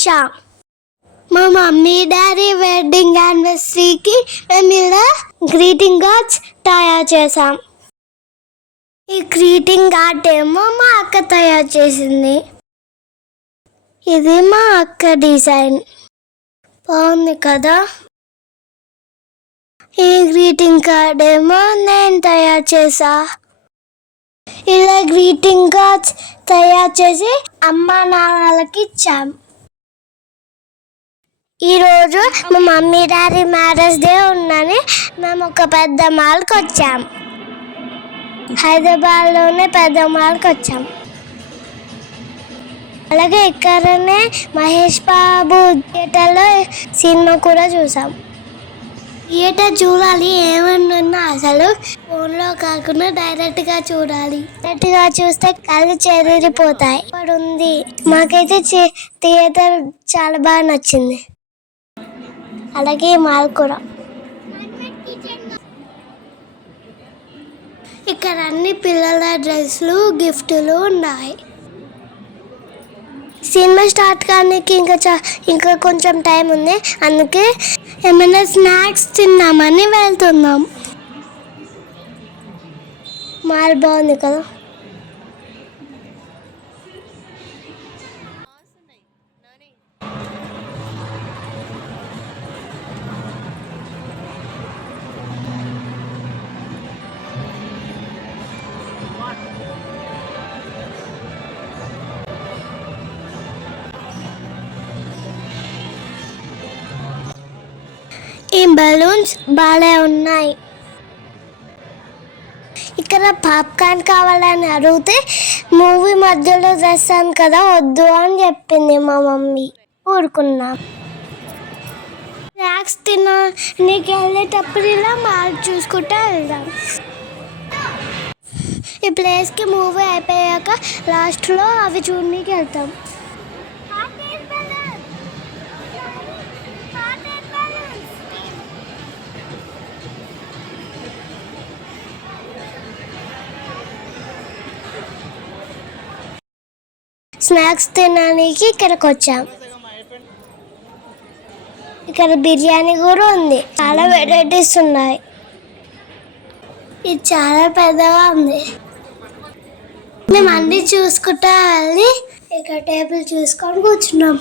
శిరీష. మా mummy daddy wedding యానివర్సరీకి మేము ఇలా గ్రీటింగ్ కార్డ్స్ తయారు చేసాం. ఈ గ్రీటింగ్ కార్డ్ ఏమో మా అక్క తయారు చేసింది. ఇది మా అక్క డిజైన్. బాగుంది కదా. ఈ గ్రీటింగ్ కార్డ్ ఏమో నేను తయారు చేసా. ఇలా గ్రీటింగ్ కార్డ్స్ తయారు చేసి అమ్మా నాన్నలకి ఇచ్చాం. ఈరోజు మా మమ్మీ డాడీ మ్యారేజ్ డే ఉందని మేము ఒక పెద్ద మాల్కి వచ్చాం. హైదరాబాద్లోనే పెద్ద మాల్కి వచ్చాం. అలాగే ఇక్కడనే మహేష్ బాబు థియేటర్లో సినిమా కూడా చూసాం. థియేటర్ చూడాలి ఏమన్నా అసలు ఫోన్లో కాకుండా డైరెక్ట్గా చూడాలి. డైరెక్ట్గా చూస్తే కళ్ళు చెదిరిపోతాయి. ఇప్పుడు ఉంది. మాకైతే థియేటర్ చాలా బాగా నచ్చింది. అలాగే మాల్ కూడా. ఇక్కడ అన్ని పిల్లల డ్రెస్లు గిఫ్టులు ఉన్నాయి. సినిమా స్టార్ట్ కానీ ఇంకా కొంచెం టైం ఉంది. అందుకే ఏమైనా స్నాక్స్ తిన్నామని వెళ్తున్నాం. మాల్ బాగుంది కదా. ఈ బలూన్స్ బాగా ఉన్నాయి. ఇక్కడ పాప్కార్న్ కావాలని అడిగితే మూవీ మధ్యలో తెస్తాను కదా వద్దు అని చెప్పింది మా మమ్మీ. ఊరుకున్నాం. స్నాక్స్ నీకు వెళ్ళేటప్పుడు ఇలా మాల్ చూసుకుంటూ వెళ్దాం. ఈ ప్లేస్కి మూవీ అయిపోయాక లాస్ట్లో అవి చూడడానికి వెళ్తాం. స్నాక్స్ తినడానికి ఇక్కడికి వచ్చాం. ఇక్కడ బిర్యానీ కూడా ఉంది. చాలా వెరైటీస్ ఉన్నాయి. ఇది చాలా పెద్దగా ఉంది. మేము అన్ని చూసుకుంటా వెళ్ళి ఇక్కడ టేబుల్ చూసుకొని కూర్చున్నాం.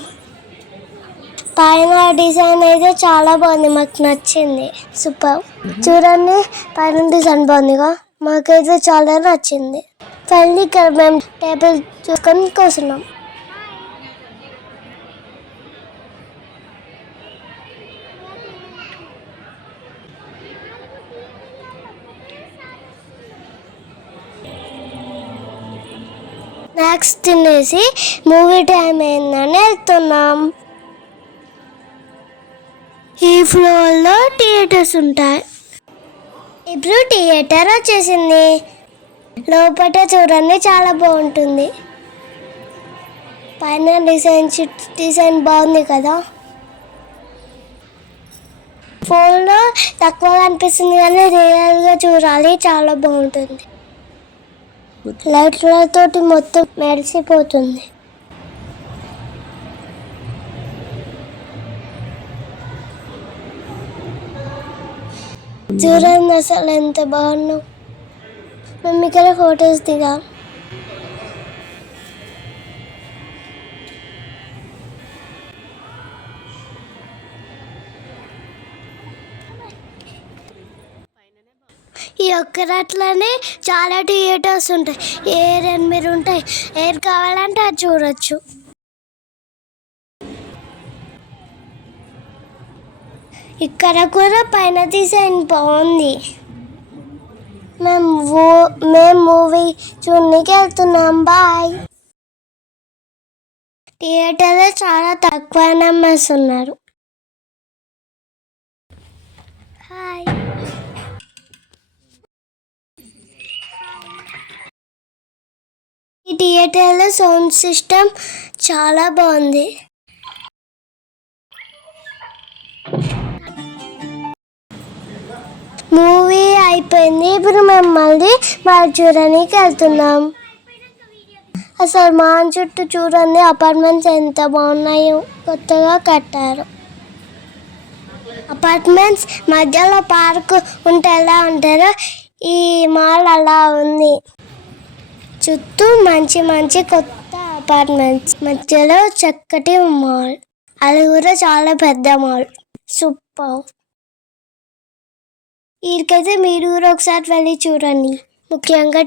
పైన డిజైన్ అయితే చాలా బాగుంది. మాకు నచ్చింది. సూపర్. చూడండి పైన డిజైన్ బాగుందిగా. మాకైతే చాలా నచ్చింది. ఫైనల్లీ ఇక్కడ మేము టేబుల్ చూసుకొని కూర్చున్నాం. స్నాక్స్ తినేసి మూవీ టైం అయిందని వెళ్తున్నాం. ఈ ఫ్లోర్లో థియేటర్స్ ఉంటాయి. ఇప్పుడు థియేటర్ వచ్చేసింది. లోపల చూడండి చాలా బాగుంటుంది. పైన డిజైన్ బాగుంది కదా. ఫోన్లో తక్కువగా అనిపిస్తుంది కానీ రియల్గా చూడాలి చాలా బాగుంటుంది. లైట్లతోటి మొత్తం మెరిసిపోతుంది. చూడండి అసలు ఎంత బాగున్నావు. మేము ఇక్కడ ఫొటోస్ దిగాం. ఈ ఒక్క రాట్లోనే చాలా థియేటర్స్ ఉంటాయి. 8 ఉంటాయి. ఏది కావాలంటే అది చూడొచ్చు. ఇక్కడ కూడా పైన డిజైన్ బాగుంది. మేము మూవీ చూడడానికి వెళ్తున్నాం. బాయ్. థియేటర్లో చాలా తక్కువ మెంబర్స్ ఉన్నారు. హాయ్. ఈ థియేటర్లో సౌండ్ సిస్టమ్ చాలా బాగుంది. మూవీ అయిపోయింది. ఇప్పుడు మేము మళ్ళీ చూడడానికి వెళ్తున్నాం. అసలు మా చుట్టూ చూడండి, అపార్ట్మెంట్స్ ఎంత బాగున్నాయో, కొత్తగా కట్టారు. అపార్ట్మెంట్స్ మధ్యలో పార్క్ ఉంటే ఎలా ఉంటారో ఈ మాల్ అలా ఉంది. చుట్టూ మంచి మంచి కొత్త అపార్ట్మెంట్స్, మధ్యలో చక్కటి మాల్, అది కూడా చాలా పెద్ద మాల్. సూపర్. వీరికైతే మీరు కూడా ఒకసారి వెళ్ళి చూడండి. ముఖ్యంగా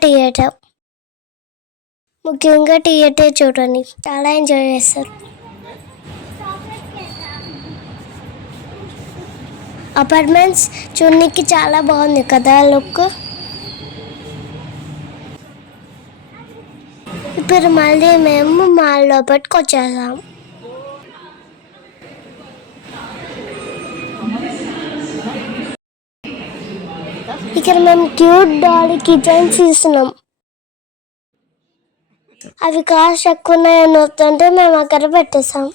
థియేటర్ చూడండి, చాలా ఎంజాయ్ చేస్తారు. అపార్ట్మెంట్స్ చూడడానికి చాలా బాగుంది కదా లుక్. ఇప్పుడు మళ్ళీ మేము మాల్ లోపలికి వచ్చేసాం. ఇక్కడ మేము క్యూట్ డాలీ కిచెన్స్ చూస్తున్నాం. అవి కాస్ట్ ఎక్కువ ఉన్నాయని వస్తుంటే మేము అక్కడ పెట్టేసాం.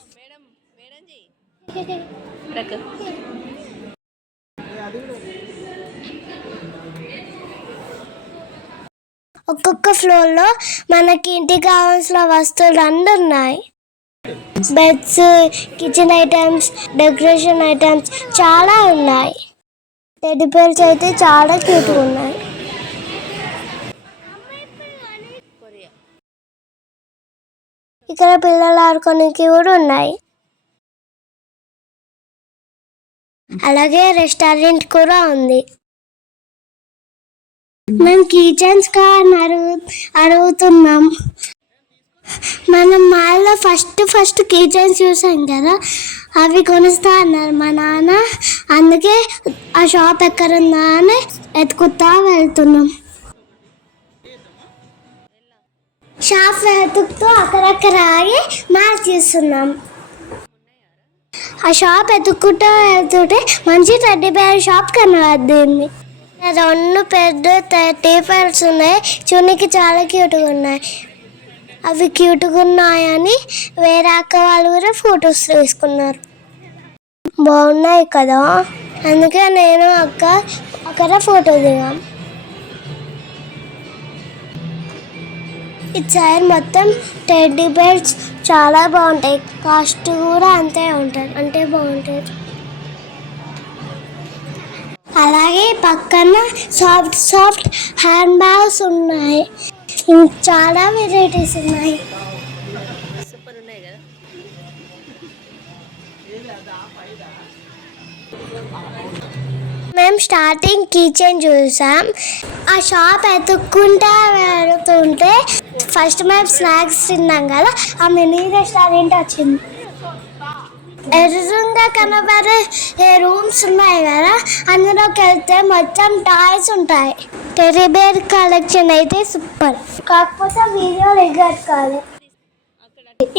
ఒక్కొక్క ఫ్లోర్లో మనకి ఇంటికి కావాల్సిన వస్తువులు అన్నీ ఉన్నాయి. Beds, kitchen items, decoration items చాలా ఉన్నాయి. టెడ్డీ బేర్స్ అయితే చాలా క్యూట్గా ఉన్నాయి. ఇక్కడ పిల్లలు ఆడుకోనికి కూడా ఉన్నాయి. అలాగే రెస్టారెంట్ కూడా ఉంది. మేము కిచెన్స్ కావాలని అడుగుతున్నాం. మనం మాల్లో ఫస్ట్ కిచెన్స్ చూసాం కదా, అవి కొనిస్తా అన్నారు మా నాన్న. అందుకే ఆ షాప్ ఎక్కడుందా అని వెతుకుతా వెళ్తున్నాం. షాప్ వెతుకుతూ అక్కడక్కడ ఆగి మాల్ తీస్తున్నాం. ఆ షాప్ ఎత్తుకుంటూ వెళ్తుంటే మంచి టెడ్డీ బేర్ షాప్ కనబడింది. రెండు పెద్ద టెడ్డీ బేర్స్ ఉన్నాయి, చూనికి చాలా క్యూట్గా ఉన్నాయి. అవి క్యూట్గా ఉన్నాయని వేరే అక్క వాళ్ళు కూడా ఫొటోస్ తీసుకున్నారు. బాగున్నాయి కదా, అందుకే నేను అక్క అక్కడ ఫోటో దిగాం. ఈ సైడ్ మొత్తం టెడ్డీ బేర్స్ చాలా బాగుంటాయి, కాస్ట్ కూడా అంతే ఉంటుంది, అంటే బాగుంటుంది. అలాగే పక్కన సాఫ్ట్ హ్యాండ్ బ్యాగ్స్ ఉన్నాయి, చాలా వెరైటీస్ ఉన్నాయి. మేము స్టార్టింగ్ కిచెన్ చూసాం. ఆ షాప్ ఎత్తుక్కుంటా వెళ్తుంటే ఫస్ట్ మేము స్నాక్స్ తిన్నాం కదా, ఆ మినీ రెస్టారెంట్ వచ్చింది. ఎదురుగా కనబడే రూమ్స్ ఉన్నాయి కదా, అందులోకి వెళ్తే మొత్తం టాయ్స్ ఉంటాయి. టెడ్డీ బేర్ కలెక్షన్ అయితే సూపర్, కాకపోతే వీడియో రికార్డ్ కాదు.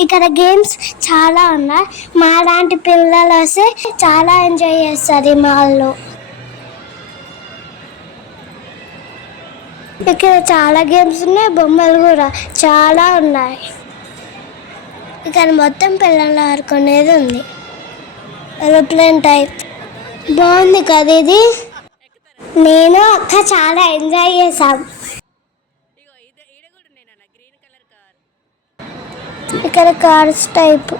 ఇక్కడ గేమ్స్ చాలా ఉన్నాయి. మా లాంటి పిల్లలు వస్తే చాలా ఎంజాయ్ చేస్తారు ఈ మాల్లో. ఇక్కడ చాలా గేమ్స్ ఉన్నాయి, బొమ్మలు కూడా చాలా ఉన్నాయి. ఇక్కడ మొత్తం పిల్లలు ఆడుకునేది ఉంది, ఏరోప్లేన్ టైప్. బాగుంది కదా ఇది. నేను అక్క చాలా ఎంజాయ్ చేసాం. ఇక్కడ కార్స్ టైప్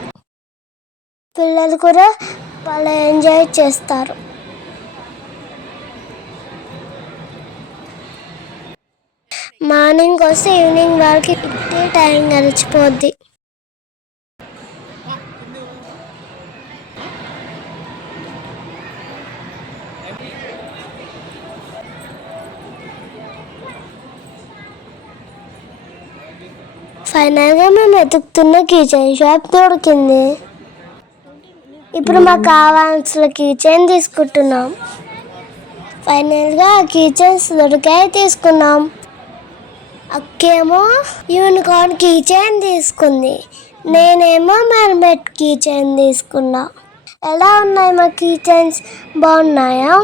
పిల్లలు కూడా వాళ్ళు ఎంజాయ్ చేస్తారు. మార్నింగ్ వస్తే ఈవినింగ్ వరకు ఇట్టే టైం గడిచిపోద్ది. ఫైనల్గా మేము వెతుకుతున్న కిచెన్ షాప్ దొరికింది. ఇప్పుడు మాకు కావాల్సిన కిచెన్ తీసుకుంటున్నాం. ఫైనల్గా కిచెన్స్ దొరికాయి, తీసుకున్నాం. అక్కేమో యూనికార్న్ కిచెన్ తీసుకుంది, నేనేమో మర్మెట్ కిచెన్ తీసుకున్నా. ఎలా ఉన్నాయి మా కిచెన్స్, బాగున్నాయా?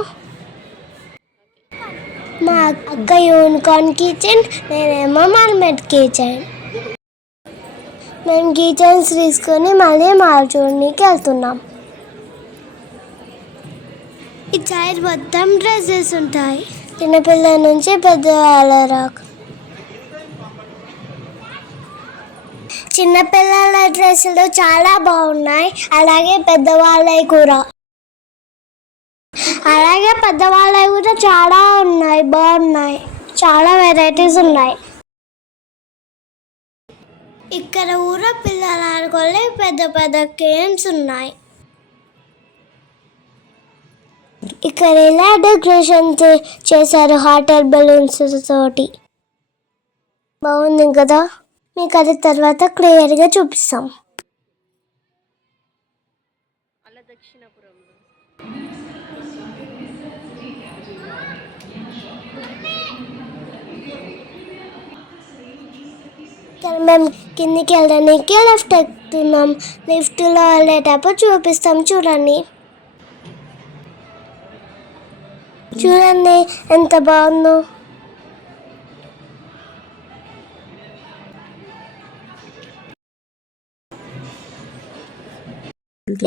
మా అక్క యూనికార్న్ కిచెన్, నేనేమో మర్మెట్ కిచెన్. మేము కిచెన్స్ తీసుకొని మళ్ళీ మాల్ చూడడానికి వెళ్తున్నాం. ఈ సైడ్ మొత్తం డ్రెస్సెస్ ఉంటాయి, చిన్నపిల్లల నుంచి పెద్దవాళ్ళ రాకు. చిన్నపిల్లల డ్రెస్సులు చాలా బాగున్నాయి, అలాగే పెద్దవాళ్ళవి కూడా. చాలా ఉన్నాయి, బాగున్నాయి. చాలా వెరైటీస్ ఉన్నాయి. ఇక్కడ ఊర పిల్లలు ఆడుకోలే పెద్ద పెద్ద గేమ్స్ ఉన్నాయి. ఇక్కడ ఎలా డెకరేషన్ చేశారు హాట్ ఎయిర్ బెలూన్స్ తోటి, బాగుంది కదా. మీకు అది తర్వాత క్లియర్గా చూపిస్తాం. మేము కిందికి వెళ్ళడానికి లిఫ్ట్ ఎక్కుతున్నాం. లిఫ్ట్లో వెళ్ళేటప్పుడు చూపిస్తాం, చూడండి. చూడండి ఎంత బాగుందో.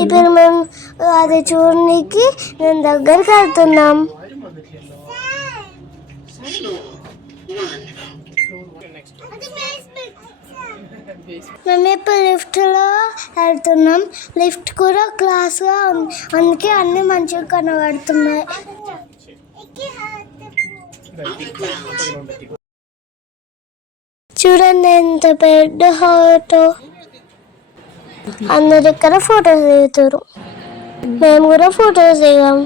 ఇప్పుడు మేము అది చూడడానికి నేను దగ్గరికి వెళ్తున్నాం. మేము ఇప్పుడు లిఫ్ట్లో వెళ్తున్నాం. లిఫ్ట్ కూడా క్లాస్గా ఉంది, అందుకే అన్నీ మంచిగా కనబడుతున్నాయి. చూడండి ఎంత పెద్ద ఫోటో. అందరు ఇక్కడ ఫోటోస్ దిగుతారు, మేము కూడా ఫోటోస్ దిగాం.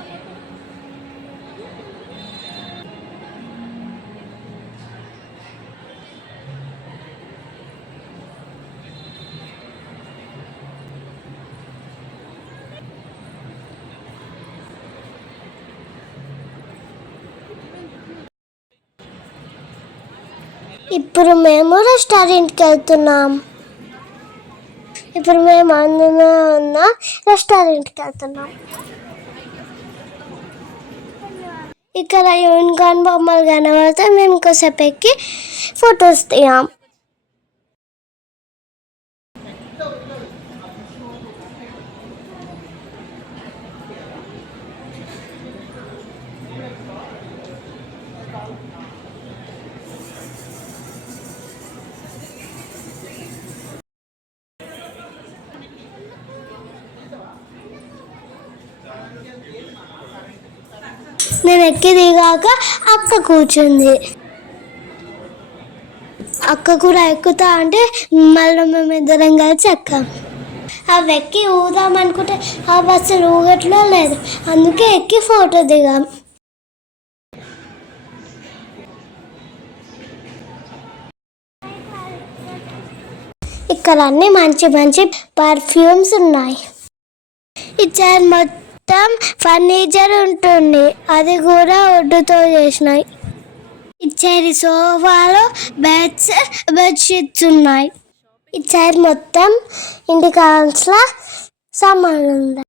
ఇప్పుడు మేము రెస్టారెంట్కి వెళ్తున్నాం. అందులో ఉన్న రెస్టారెంట్కి వెళ్తున్నాం. ఇక్కడ యూనికార్న్ బొమ్మలు కనబడితే మేము కాసేపు ఎక్కి ఫొటోస్ దిగాం. నేను ఎక్కి దిగాక అక్క కూర్చుంది. అక్క కూడా ఎక్కుతా అంటే మళ్ళీ మేము ఇద్దరం కలిసి ఎక్కాం. అవి ఎక్కి ఊదాం అనుకుంటే ఆ బస్సు ఊగట్లో లేదు, అందుకే ఎక్కి ఫోటో దిగాం. ఇక్కడ అన్ని మంచి మంచి పర్ఫ్యూమ్స్ ఉన్నాయి. ఇచ్చారు మొత్తం ఫర్నిచర్ ఉంటుంది, అది కూడా వుడ్తో చేసినాయి. ఇచ్చారు సోఫాలో బెడ్షీట్స్ ఉన్నాయి. ఇచ్చారు మొత్తం ఇంటికి కావాల్సిన సామాన్లు ఉన్నాయి.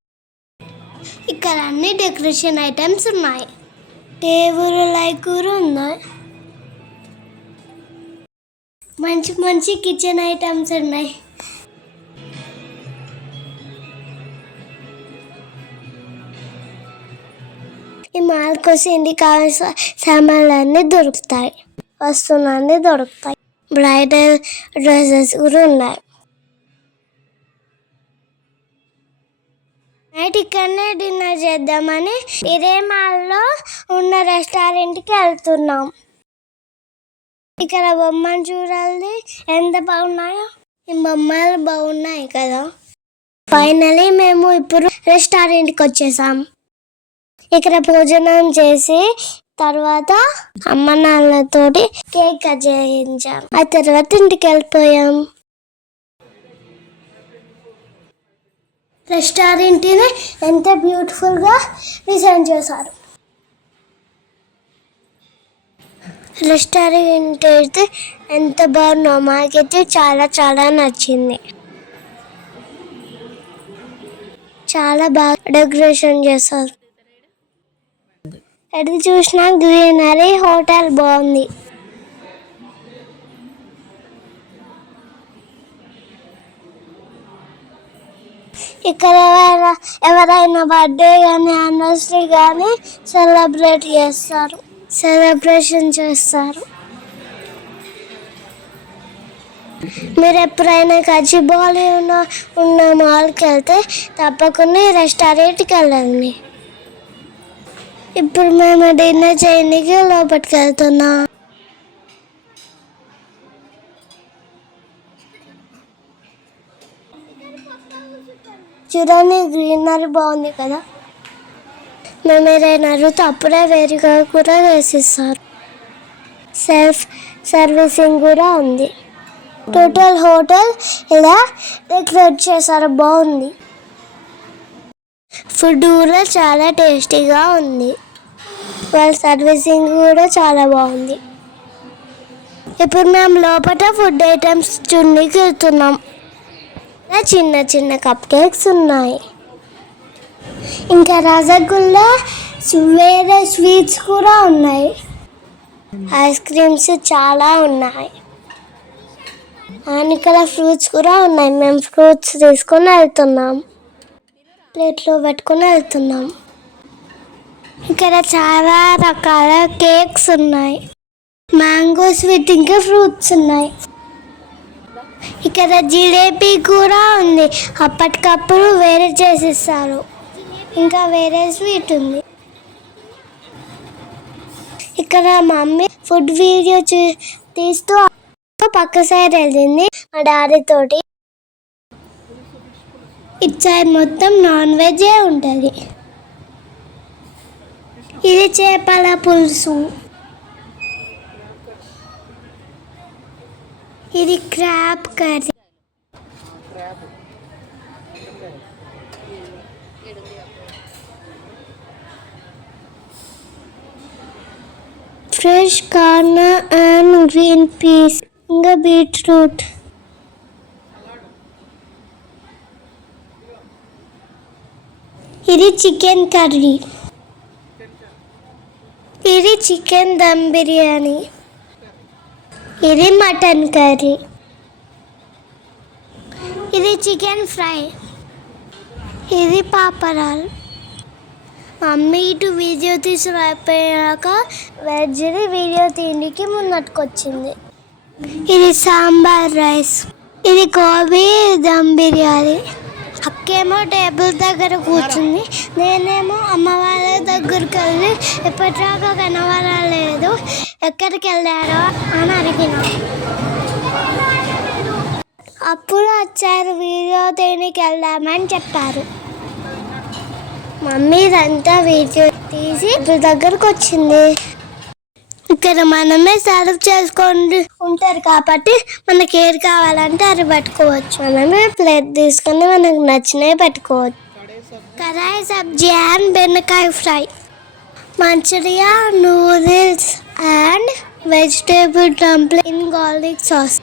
ఇక్కడ అన్ని డెకరేషన్ ఐటమ్స్ ఉన్నాయి. టేబుల్ లైట్ కూడా ఉన్నాయి. మంచి మంచి కిచెన్ ఐటమ్స్ ఉన్నాయి. ఈ మాల్కి వస్తే ఇంటికి కావాల్సిన సామాన్లు దొరుకుతాయి, వస్తువులన్నీ దొరుకుతాయి. బ్రైడల్ డ్రెస్సెస్ కూడా ఉన్నాయి. నైట్ ఇక్కడనే డిన్నర్ చేద్దామని ఇదే మాల్లో ఉన్న రెస్టారెంట్కి వెళ్తున్నాం. ఇక్కడ బొమ్మలు చూడాలి ఎంత బాగున్నాయో. ఈ బొమ్మలు బాగున్నాయి కదా. ఫైనలీ మేము ఇప్పుడు రెస్టారెంట్కి వచ్చేసాం. ఇక్కడ భోజనం చేసి తర్వాత అమ్మ నాన్నలతోటి కేక్ కట్ చేయించాం. ఆ తర్వాత ఇంటికి వెళ్ళిపోయాం. రెస్టారెంట్ని ఎంత బ్యూటిఫుల్గా డిజైన్ చేశారు. రెస్టారెంట్ అయితే ఎంత బాగుందో, మాకైతే చాలా చాలా నచ్చింది. చాలా బాగా డెకరేషన్ చేశారు. ఎటు చూసినా గ్రీనరీ, హోటల్ బాగుంది. ఇక్కడ ఎవరైనా బర్త్డే కానీ యానివర్సరీ కానీ సెలబ్రేషన్ చేస్తారు. మీరు ఎప్పుడైనా గచ్చిబౌలి ఉన్న మాల్కి వెళ్తే తప్పకుండా ఈ రెస్టారెంట్కి వెళ్ళండి. ఇప్పుడు మేము డిన్నర్ చేయడానికి లోపలికి వెళ్తున్నాం. చూడండి, గ్రీనరీ బాగుంది కదా. మేము ఏదైనా అడిగితే అప్పుడే వేరుగా కూడా వేసిస్తారు. సెల్ఫ్ సర్వీసింగ్ కూడా ఉంది. టోటల్ హోటల్ ఇలా డెకరేట్ చేశారు, బాగుంది. ఫుడ్ కూడా చాలా టేస్టీగా ఉంది. వాళ్ళ సర్వీసింగ్ కూడా చాలా బాగుంది. ఇప్పుడు మేము లోపల ఫుడ్ ఐటమ్స్ చూడడానికి వెళ్తున్నాం. చిన్న చిన్న కప్ కేక్స్ ఉన్నాయి. ఇంకా రసగుల్లా, వేరే స్వీట్స్ కూడా ఉన్నాయి. ఐస్ క్రీమ్స్ చాలా ఉన్నాయి. ఇక్కడ ఫ్రూట్స్ కూడా ఉన్నాయి. మేము ఫ్రూట్స్ తీసుకొని వెళ్తున్నాం. ప్లేట్లో పెట్టుకొని వెళ్తున్నాం. ఇక్కడ చాలా రకాల కేక్స్ ఉన్నాయి. మ్యాంగో స్వీట్, ఇంకా ఫ్రూట్స్ ఉన్నాయి. ఇక్కడ జిలేబీ కూడా ఉంది. అప్పటికప్పుడు వేరే చేసిస్తారు. ఇంకా వేరే స్వీట్ ఉంది. ఇక్కడ మమ్మీ ఫుడ్ వీడియో తీస్తూ పక్క సైడ్ వెళ్ళింది మా డాడీ తోటి. ఇటు సైడ్ మొత్తం నాన్ వెజ్ ఉంటుంది. ఇది చేపల పులుసు. ఇది crab curry. Fresh corn and green peas, ఇంకా బీట్రూట్. ఇది చికెన్ కర్రీ. ఇది చికెన్ దమ్ బిర్యానీ. ఇది మటన్ కర్రీ. ఇది చికెన్ ఫ్రై. ఇది పాపడాలు. మమ్మీ ఇటు వీడియో తీసుకుని అయిపోయాక వెజ్ని వీడియో తీయడానికి ముందట్టుకొచ్చింది. ఇది సాంబార్ రైస్. ఇది గోబీ దమ్ బిర్యానీ. అక్కేమో టేబుల్ దగ్గర కూర్చుంది. నేనేమో అమ్మ వాళ్ళ దగ్గరికి వెళ్ళి ఎప్పటిదాకా కనబడలేదు, ఎక్కడికి వెళ్ళారో అని అడిగిన. అప్పుడు వచ్చారు, వీడియో తీయడానికి వెళ్దామని చెప్పారు. మమ్మీ ఇదంతా వీడియో తీసి దగ్గరకు వచ్చింది. ఇక్కడ మనమే సర్వ్ చేసుకొని ఉంటారు కాబట్టి మనకి ఏది కావాలంటే అది పెట్టుకోవచ్చు. మనమే ప్లేట్ తీసుకొని మనకు నచ్చినవి పెట్టుకోవచ్చు. కడాయి సబ్జీ అండ్ బెండకాయ fry, manchuria, noodles and vegetable dumpling in garlic sauce,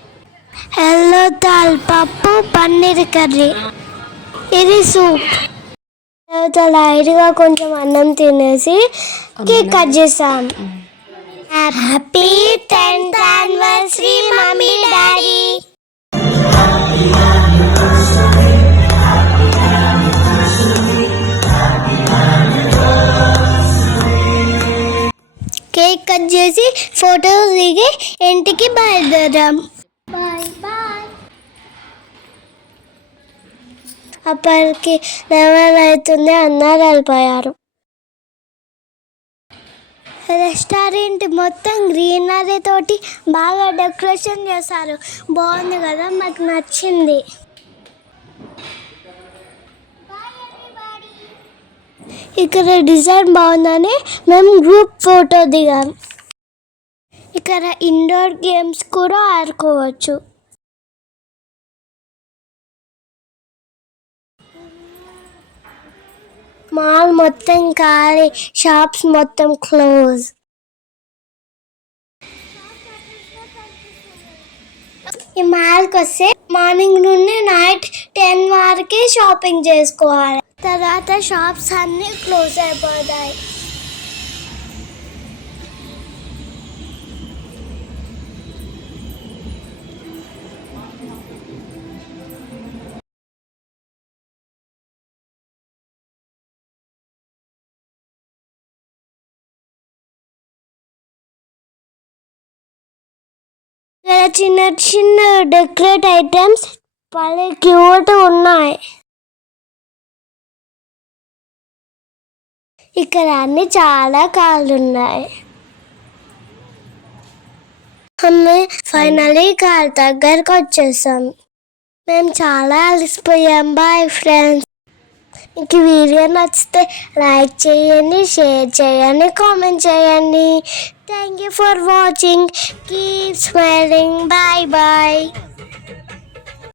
yellow dal పప్పు, పన్నీర్ కర్రీ. ఇది సూప్. లైట్గా కొంచెం అన్నం తినేసి కేక్ కట్ చేసాం. Happy 10th anniversary mummy daddy. Cake cut చేసి ఫోటోలు దిగి ఇంటికి బయలుదేరాం. Bye bye. అప్పటికి 11 అవుతుంది, అందరు వెళ్ళిపోయారు. రెస్టారెంట్ మొత్తం గ్రీనరీ తోటి బాగా డెకరేషన్ చేశారు. బాగుంది కదా, మాకు నచ్చింది. ఇక్కడ డిజైన్ బాగుందని మేము గ్రూప్ ఫోటో దిగాం. ఇక్కడ ఇండోర్ గేమ్స్ కూడా ఆడుకోవచ్చు. మాల్ మొత్తం ఖాళీ, షాప్స్ మొత్తం క్లోజ్. ఈ మాల్కి వస్తే మార్నింగ్ నుండి నైట్ 10 వరకు షాపింగ్ చేసుకోవాలి. తర్వాత షాప్స్ అన్నీ క్లోజ్ అయిపోతాయి. ఇక్కడ చిన్న చిన్న డెకరేట్ ఐటమ్స్ భలే క్యూట్ ఉన్నాయి. ఇక్కడ అన్ని చాలా కార్లు ఉన్నాయి. ఫైనలీ కార్ దగ్గరకు వచ్చేసాం. మేము చాలా అలసిపోయాం. Bye friends. మీకు వీడియో నచ్చితే లైక్ చేయండి, షేర్ చేయండి, కామెంట్ చేయండి. Thank you for watching. Keep smiling. Bye bye.